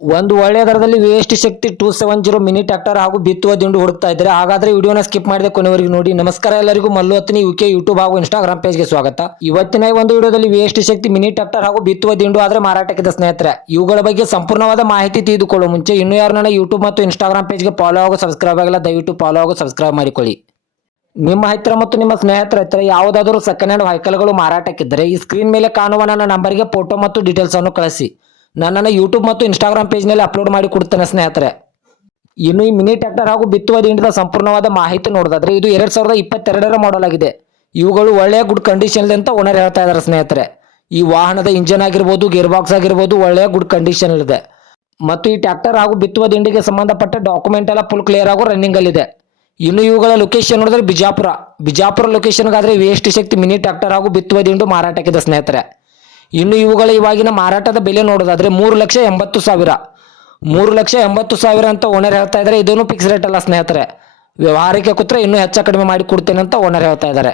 ಒಂದು ಒಳ್ಳೆಯ ದರದಲ್ಲಿ ವೇಸ್ಟ್ ಶಕ್ತಿ 270 ಮಿನಿ ಟ್ರ್ಯಾಕ್ಟರ್ ಹಾಗೂ ಬಿತ್ತುವ ದಿಂಡು ಹುಡುಕ್ತಾ ಇದ್ದಾರೆ. ಹಾಗಾದ್ರೆ ವಿಡಿಯೋನ ಸ್ಕಿಪ್ ಮಾಡದೆ ಕೊನೆವರೆಗೂ ನೋಡಿ. ನಮಸ್ಕಾರ ಎಲ್ಲರಿಗೂ, ಮಲ್ಲು ಹತ್ತನಿ ಯುಕೆ ಯೂಟ್ಯೂಬ್ ಹಾಗೂ ಇನ್ಸ್ಟಾಗ್ರಾಮ್ ಪೇಜ್ಗೆ ಸ್ವಾಗತ. ಇವತ್ತಿನ ಈ ಒಂದು ವಿಡಿಯೋದಲ್ಲಿ ವೇಸ್ಟ್ ಶಕ್ತಿ ಮಿನಿ ಟ್ರ್ಯಾಕ್ಟರ್ ಹಾಗೂ ಬಿತ್ತುವ ದಿಂಡು ಆದ್ರೆ ಮಾರಾಟಕ್ಕಿದೆ ಸ್ನೇಹಿತರೆ. ಇವುಗಳ ಬಗ್ಗೆ ಸಂಪೂರ್ಣವಾದ ಮಾಹಿತಿ ತಿಳಿದುಕೊಳ್ಳುವ ಮುಂಚೆ ಇನ್ನೂ ಯಾರು ನನ್ನ ಯೂಟ್ಯೂಬ್ ಮತ್ತು ಇನ್ಸ್ಟಾಗ್ರಾಮ್ ಪೇಜ್ಗೆ ಫಾಲೋ ಹಾಗೂ ಸಬ್ಸ್ಕ್ರೈಬ್ ಆಗಿಲ್ಲ, ದಯವಿಟ್ಟು ಫಾಲೋ ಹಾಗೂ ಸಬ್ಸ್ಕ್ರೈಬ್ ಮಾಡಿಕೊಳ್ಳಿ. ನಿಮ್ಮ ಹತ್ತಿರ ಮತ್ತು ನಿಮ್ಮ ಸ್ನೇಹಿತರ ಹತ್ತಿರ ಯಾವುದಾದರೂ ಸೆಕೆಂಡ್ ಹ್ಯಾಂಡ್ ವೆಹಿಕಲ್ಗಳು ಮಾರಾಟಕ್ಕಿದ್ದರೆ ಈ ಸ್ಕ್ರೀನ್ ಮೇಲೆ ಕಾಣುವ ನನ್ನ ನಂಬರ್ಗೆ ಫೋಟೋ ಮತ್ತು ಡೀಟೇಲ್ಸ್ ಅನ್ನು ಕಳಿಸಿ. ನನ್ನನ್ನು ಯೂಟ್ಯೂಬ್ ಮತ್ತು ಇನ್ಸ್ಟಾಗ್ರಾಮ್ ಪೇಜ್ನಲ್ಲಿ ಅಪ್ಲೋಡ್ ಮಾಡಿ ಕೊಡ್ತೇನೆ ಸ್ನೇಹಿತರೆ. ಇನ್ನು ಈ ಮಿನಿ ಟ್ರ್ಯಾಕ್ಟರ್ ಹಾಗೂ ಬಿತ್ತುವ ದಿಂಡದ ಸಂಪೂರ್ಣವಾದ ಮಾಹಿತಿ ನೋಡೋದಾದ್ರೆ ಇದು 2022ರ ಮಾಡೆಲ್ ಆಗಿದೆ. ಇವುಗಳು ಒಳ್ಳೆಯ ಗುಡ್ ಕಂಡೀಷನ್ ಅಂತ ಓನರ್ ಹೇಳ್ತಾ ಇದ್ದಾರೆ ಸ್ನೇಹಿತರೆ. ಈ ವಾಹನದ ಇಂಜನ್ ಆಗಿರ್ಬೋದು, ಗೇರ್ ಬಾಕ್ಸ್ ಆಗಿರ್ಬೋದು ಒಳ್ಳೆಯ ಗುಡ್ ಕಂಡೀಷನ್ ಇದೆ. ಮತ್ತು ಈ ಟ್ರ್ಯಾಕ್ಟರ್ ಹಾಗೂ ಬಿತ್ತುವ ದಿಂಡಿಗೆ ಸಂಬಂಧಪಟ್ಟ ಡಾಕ್ಯುಮೆಂಟ್ ಎಲ್ಲ ಫುಲ್ ಕ್ಲಿಯರ್ ಆಗೋ ರನ್ನಿಂಗ್ ಅಲ್ಲಿದೆ. ಇನ್ನು ಇವುಗಳ ಲೊಕೇಶನ್ ನೋಡಿದ್ರೆ ಬಿಜಾಪುರ ಲೊಕೇಶನ್ಗಾದ್ರೆ ವೇಸ್ಟ್ ಶಕ್ತಿ ಮಿನಿ ಟ್ರ್ಯಾಕ್ಟರ್ ಹಾಗೂ ಬಿತ್ತುವ ದಿಂಡು ಮಾರಾಟಕ್ಕಿದೆ ಸ್ನೇಹಿತರೆ. ಇನ್ನು ಇವುಗಳ ಇವಾಗಿನ ಮಾರಾಟದ ಬೆಲೆ ನೋಡೋದಾದ್ರೆ 3,80,000 3,80,000 ಅಂತ ಓನರ್ ಹೇಳ್ತಾ ಇದ್ದಾರೆ. ಇದನ್ನು ಫಿಕ್ಸ್ ರೇಟ್ ಅಲ್ಲ ಸ್ನೇಹಿತರೆ. ವ್ಯವಹಾರಕ್ಕೆ ಕೂತ್ರೆ ಇನ್ನೂ ಹೆಚ್ಚು ಕಡಿಮೆ ಮಾಡಿ ಕೊಡ್ತೇನೆ ಅಂತ ಓನರ್ ಹೇಳ್ತಾ ಇದ್ದಾರೆ.